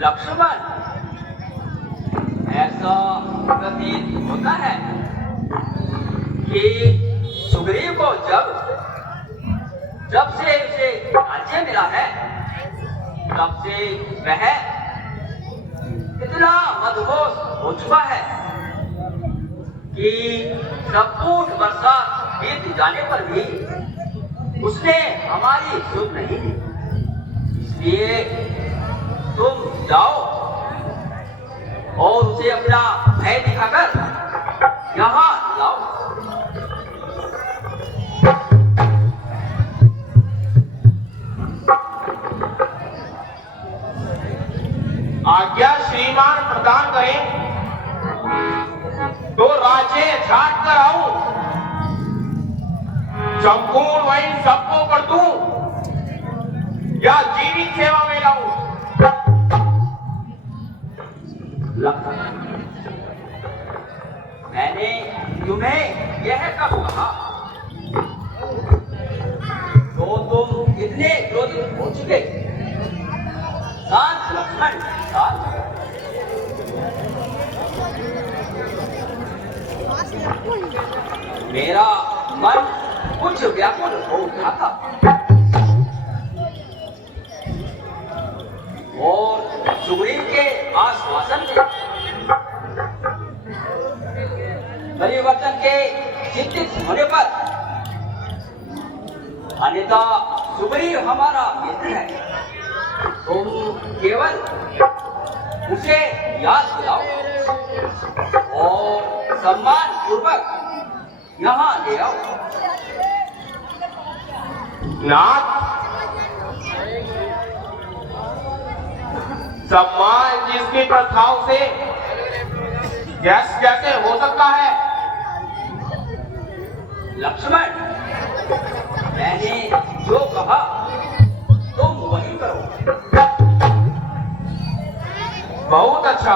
लक्ष्मण, ऐसा प्रतीत होता है कि सुग्रीव को जब से उसे राज्य मिला है तब से वह इतना मदहोश हो चुका है कि संपूर्ण वर्षा बीत जाने पर भी उसने हमारी सुध नहीं दी। इसलिए तुम जाओ और उसे अपना भय दिखाकर यहाँ लाओ। आज्ञा श्रीमान प्रदान करें तो राज्य छाट कर आऊं, संपूर्ण वही सबको कर दूं या जीवित सेवा में लाऊं। मैंने तुम्हें यह कब कहा? तो तुम इतने क्रोधित हो चुके। शांत लक्ष्मण, शांत। मेरा मन कुछ व्याकुल हो उठा था और सुग्रीव के आश्वासन से परिवर्तन के चिंतित होने पर, अन्यथा सुग्रीव हमारा मित्र है, तुम केवल उसे याद दिलाओ और सम्मान पूर्वक यहाँ ले आओ। नाथ, सम्मान जिसकी प्रथाओं से जैसे हो सकता है। लक्ष्मण, मैंने जो कहा तुम बहुत अच्छा,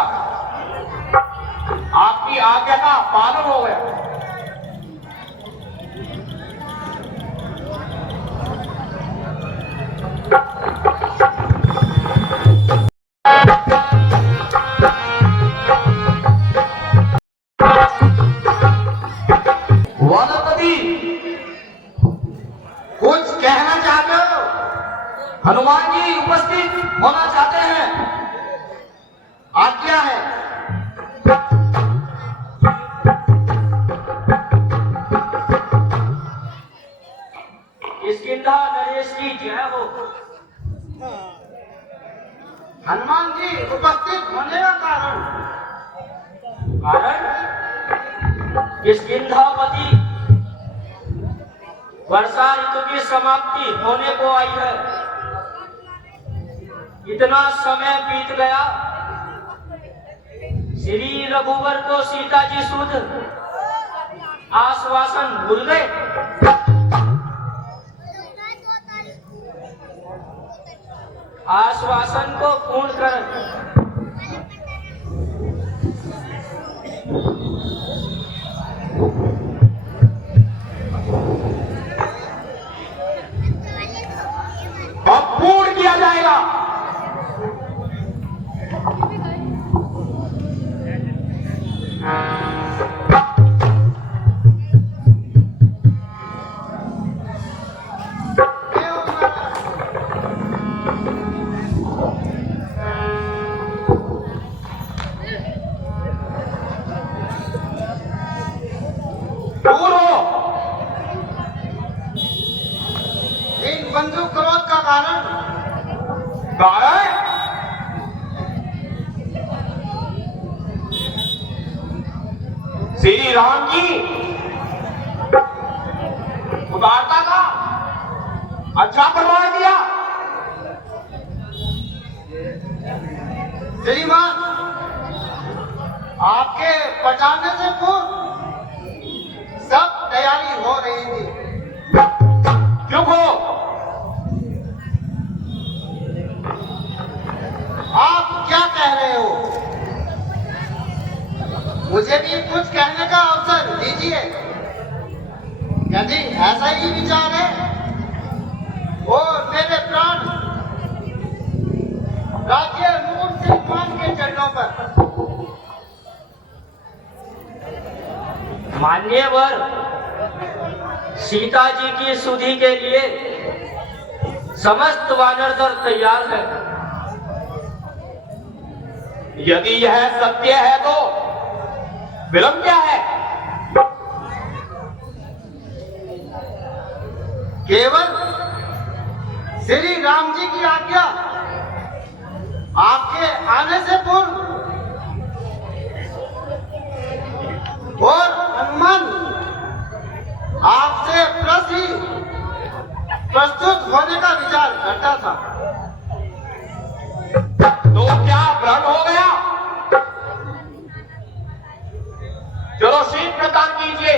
आपकी आज्ञा का पालन हो गया। वनपति, कुछ कहना चाहते हो? हनुमान जी उपस्थित होना चाहते हैं, आज्ञा है। किष्किंधा नरेश की जय हो। हनुमान जी उपस्थित होने का कारण किष्किंधापति वर्षा ऋतु की समाप्ति होने को आई है। इतना समय बीत गया, श्री रघुवर को सीता जी सुध आश्वासन भूल गए। आश्वासन को पूर्ण कर अब पूर्ण किया जाएगा। दूर हो। इन बंधु क्रोध का कारण श्री राम की उदारता का अच्छा प्रमाण दिया। श्रीमान, आपके पहुंचाने से पूर्व सब तैयारी हो रही थी। क्यों हो? आप क्या कह रहे हो? मुझे भी कुछ कहने का अवसर दीजिए। यदि ऐसा ही विचार है और मेरे प्राण राज्य मुकुट सिंह मान के चरणों पर। मान्यवर, सीता जी की सुधि के लिए समस्त वानर दल तैयार है। यदि यह सत्य है तो विलंब क्या है? केवल श्री राम जी की आज्ञा आपके आने से पूर्व और हनुमान आपसे प्रस्तुत होने का विचार करता था। तो क्या भ्रम हो गया? चलो शीत प्रदान कीजिए।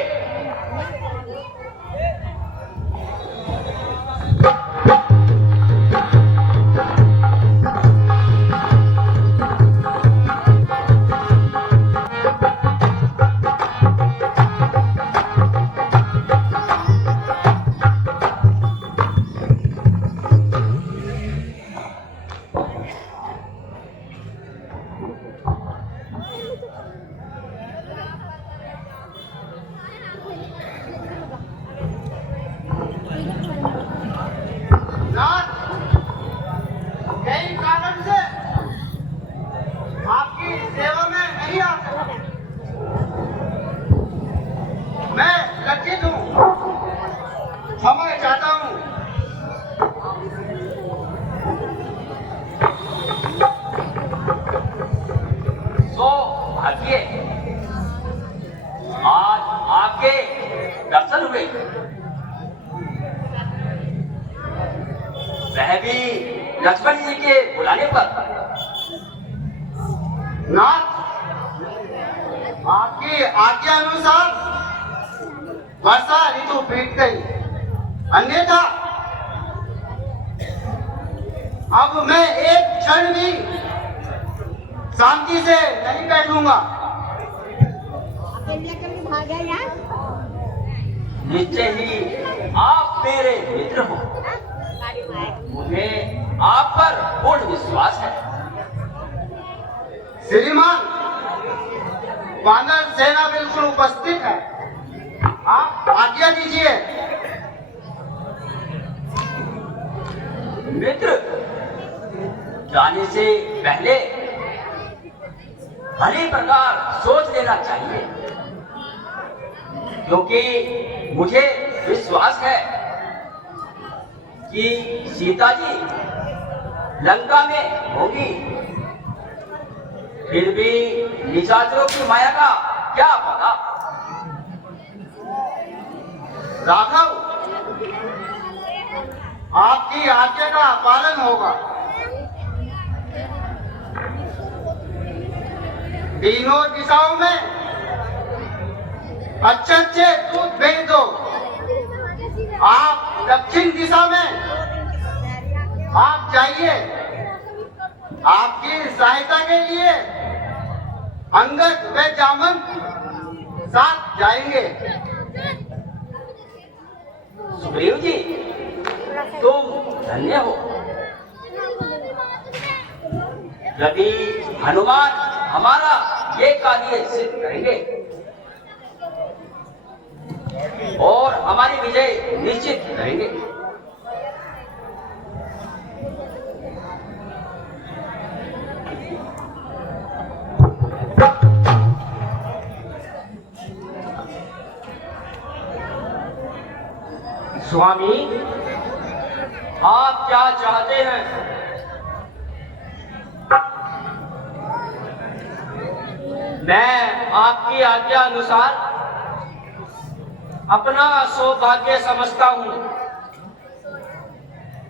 कई कारण से आपकी सेवा में नहीं आ सकता। मैं लज्जित हूँ, क्षमा चाहता हूँ। तो भाग्य आज आपके दर्शन हुए, वह भी लक्ष्मण जी के बुलाने पर। नाथ, आपकी आज्ञा अनुसार वर्षा ऋतु बीत गई, अन्यथा अब मैं एक क्षण भी शांति से नहीं बैठूंगा। निश्चय ही आप मेरे मित्र हो। मुझे आप पर पूर्ण विश्वास है। श्रीमान, वानर सेना बिल्कुल उपस्थित है, आप आज्ञा दीजिए। मित्र, जाने से पहले भली प्रकार सोच लेना चाहिए, क्योंकि मुझे विश्वास है कि सीता जी लंका में होगी। फिर भी निशाचरों की माया का क्या पता। राघव, आपकी आज्ञा का पालन होगा। तीनों दिशाओं में अच्छे अच्छे दूत भेज दो। आप दक्षिण दिशा में आप जाइए। आपकी सहायता के लिए अंगद व जामन साथ जाएंगे। सुग्रीव जी, तुम धन्य हो। यदि हनुमान हमारा ये कार्य सिद्ध करेंगे और हमारी विजय निश्चित करेंगे। स्वामी, आप क्या चाहते हैं? मैं आपकी आज्ञा अनुसार अपना सौभाग्य समझता हूँ।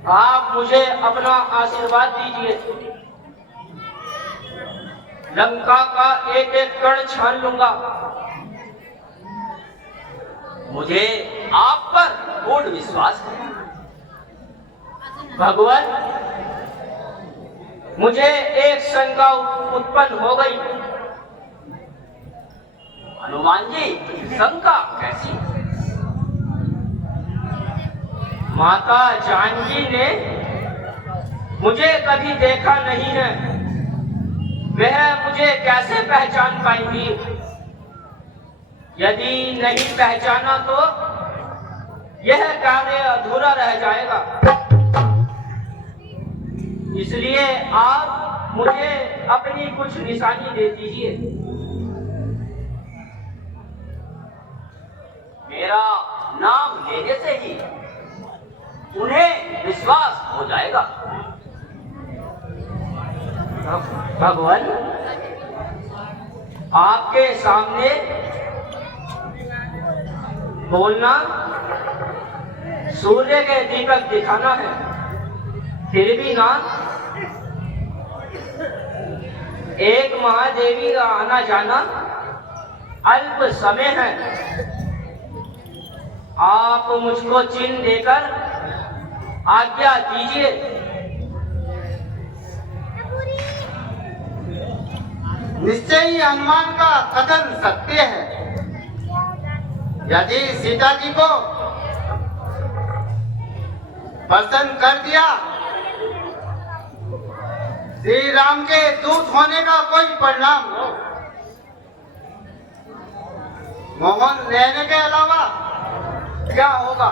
आप मुझे अपना आशीर्वाद दीजिए। लंका का एक एक कण छान लूंगा। मुझे आप पर पूर्ण विश्वास है। भगवान, मुझे एक शंका उत्पन्न हो गई। हनुमान जी, शंका कैसी? माता जानकी ने मुझे कभी देखा नहीं है, वह मुझे कैसे पहचान पाएंगी? यदि नहीं पहचाना तो यह कार्य अधूरा रह जाएगा। इसलिए आप मुझे अपनी कुछ निशानी दे दीजिए। मेरा नाम लेने से ही उन्हें विश्वास हो जाएगा। भगवान, आपके सामने बोलना सूर्य के दीपक दिखाना है, फिर भी ना एक महादेवी का आना जाना अल्प समय है। आप मुझको चिन्ह देकर आज्ञा दीजिए। निश्चय ही हनुमान का कथन सत्य है। यदि सीता जी को प्रसन्न कर दिया, श्री राम के दूत होने का कोई परिणाम हो, मोहन रहने के अलावा क्या होगा?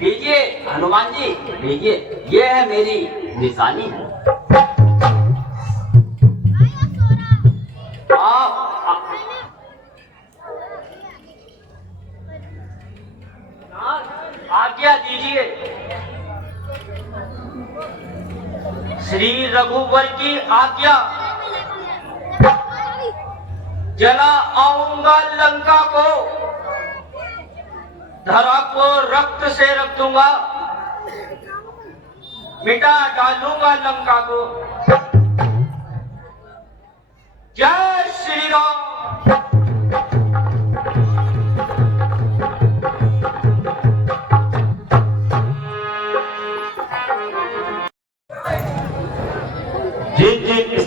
लीजिए हनुमान जी, लीजिए, ये है मेरी निशानी। आज्ञा दीजिए। श्री रघुवर की आज्ञा। जला आऊंगा लंका को, धरा को रक्त से रख दूंगा, मिटा डालूंगा लंका को। जय श्री राम।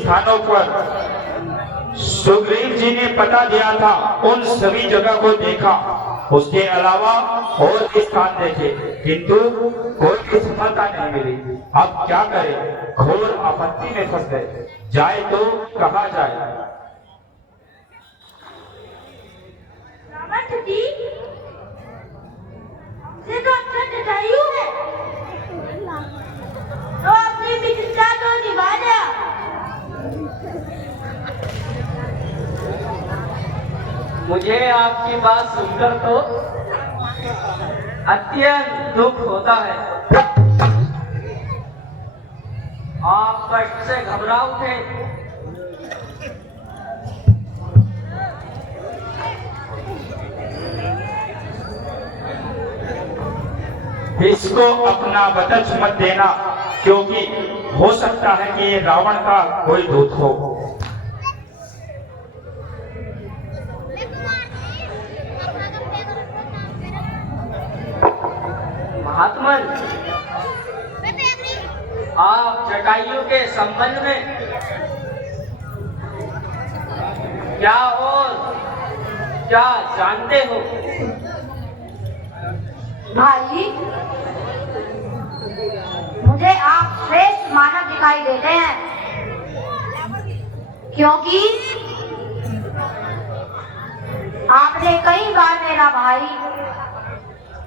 स्थानों पर सुग्रीव जी ने पता दिया था, उन सभी जगह को देखा। उसके अलावा और भी स्थान देखे, किंतु कोई भी सफलता नहीं मिली। अब क्या करें? घोर आपत्ति में फंस गए। जाए तो कहा जाए? रावण जी, ये तो अच्छा जटायु है, तो अपनी प्रतिष्ठा तो निभा दिया। मुझे आपकी बात सुनकर तो अत्यंत दुख होता है। आप कष्ट से घबरा उठे। इसको अपना वचन मत देना, क्योंकि हो सकता है कि ये रावण का कोई दूत हो। महात्मन, आप जटायु के संबंध में क्या और क्या जानते हो? भाई, मुझे आप श्रेष्ठ मानव दिखाई देते हैं, क्योंकि आपने कई बार मेरा भाई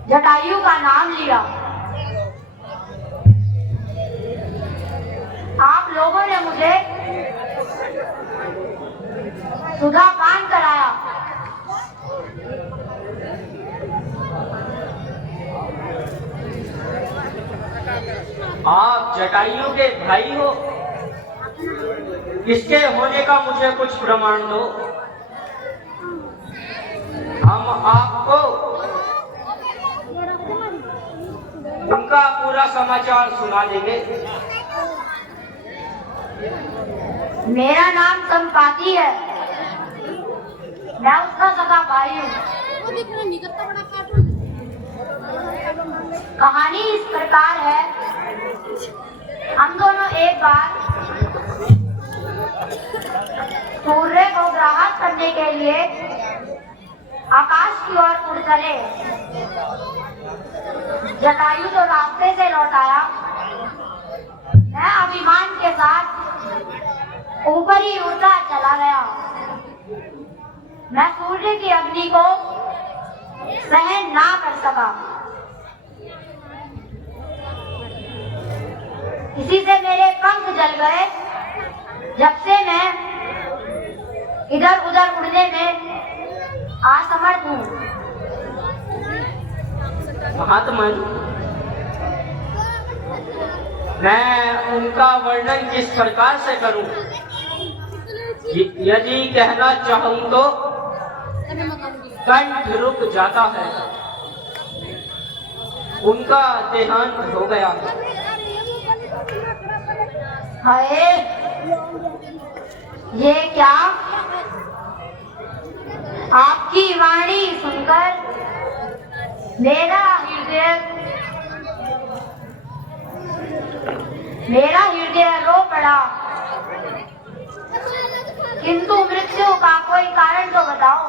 जटायु का नाम लिया। आप लोगों ने मुझे सुधा पान कराया। आप जटायु के भाई हो, इसके होने का मुझे कुछ प्रमाण दो। हम आपको उनका पूरा समाचार सुना देंगे। मेरा नाम संपाति है, मैं उसका सगा भाई हूँ। कहानी इस प्रकार है, हम दोनों एक बार सूर्य को ग्राहक करने के लिए आकाश की ओर उड़ चले। जटायु तो रास्ते से लौट आया, मैं अभिमान के साथ ऊपर ही उड़ता चला गया। मैं सूर्य की अग्नि को सहन ना कर सका, इसी से मेरे पंख जल गए। जब से मैं इधर उधर उड़ने में असमर्थ हूँ। महात्मन, मैं उनका वर्णन किस प्रकार से करूं? यदि कहना चाहूं तो कंठ रुक जाता है। उनका देहांत हो गया। हाय, ये क्या? आपकी वाणी सुनकर मेरा हृदय रो पड़ा। किंतु मृत्यु का कोई कारण तो बताओ।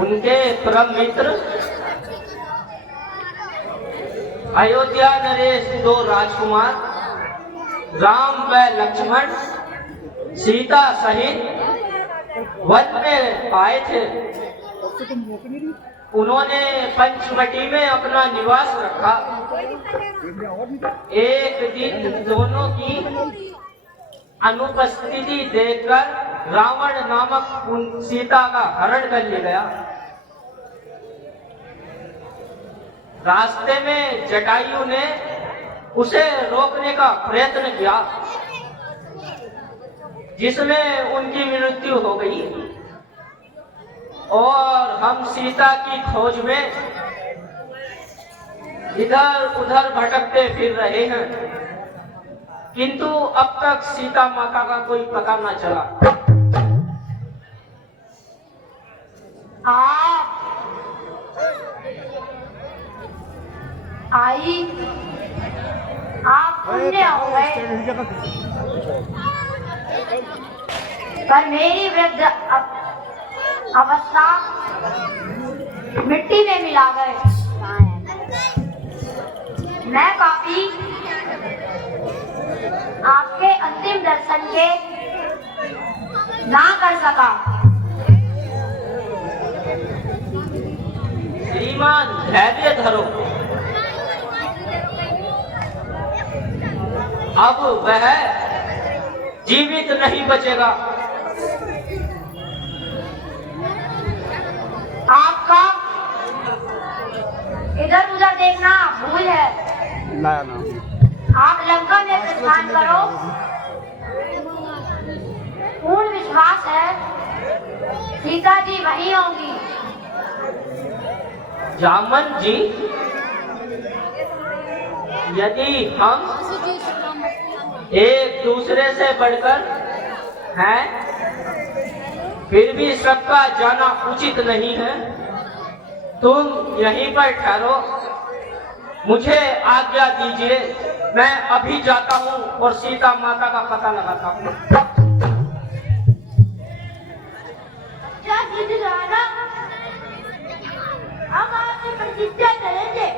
उनके परम मित्र अयोध्या नरेश दो राजकुमार राम व लक्ष्मण सीता सहित वन में आए थे। उन्होंने पंचवटी में अपना निवास रखा। एक दिन दोनों की अनुपस्थिति देखकर रावण नामक उन सीता का हरण कर लिया गया। रास्ते में जटायु ने उसे रोकने का प्रयत्न किया, जिसमें उनकी मृत्यु हो गई। और हम सीता की खोज में इधर उधर भटकते फिर रहे हैं, किंतु अब तक सीता माता का कोई पता न चला। आप आई, आप पुण्य हो गए। पर मेरी वृद्ध अवस्था मिट्टी में मिला गए। मैं पापी आपके अंतिम दर्शन के ना कर सका। श्रीमान धैर्य धरो, अब वह जीवित नहीं बचेगा। आपका इधर उधर देखना भूल है। आप लंका में प्रस्थान करो। पूर्ण विश्वास है सीता जी वहीं होंगी। जामन जी, यदि हम एक दूसरे से बढ़कर हैं, फिर भी सबका जाना उचित नहीं है। तुम यहीं पर ठहरो, मुझे आज्ञा दीजिए। मैं अभी जाता हूँ और सीता माता का पता लगाता हूँ। क्या राणा, हम आपसे प्रतिज्ञा करेंगे।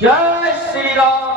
जय श्री राम।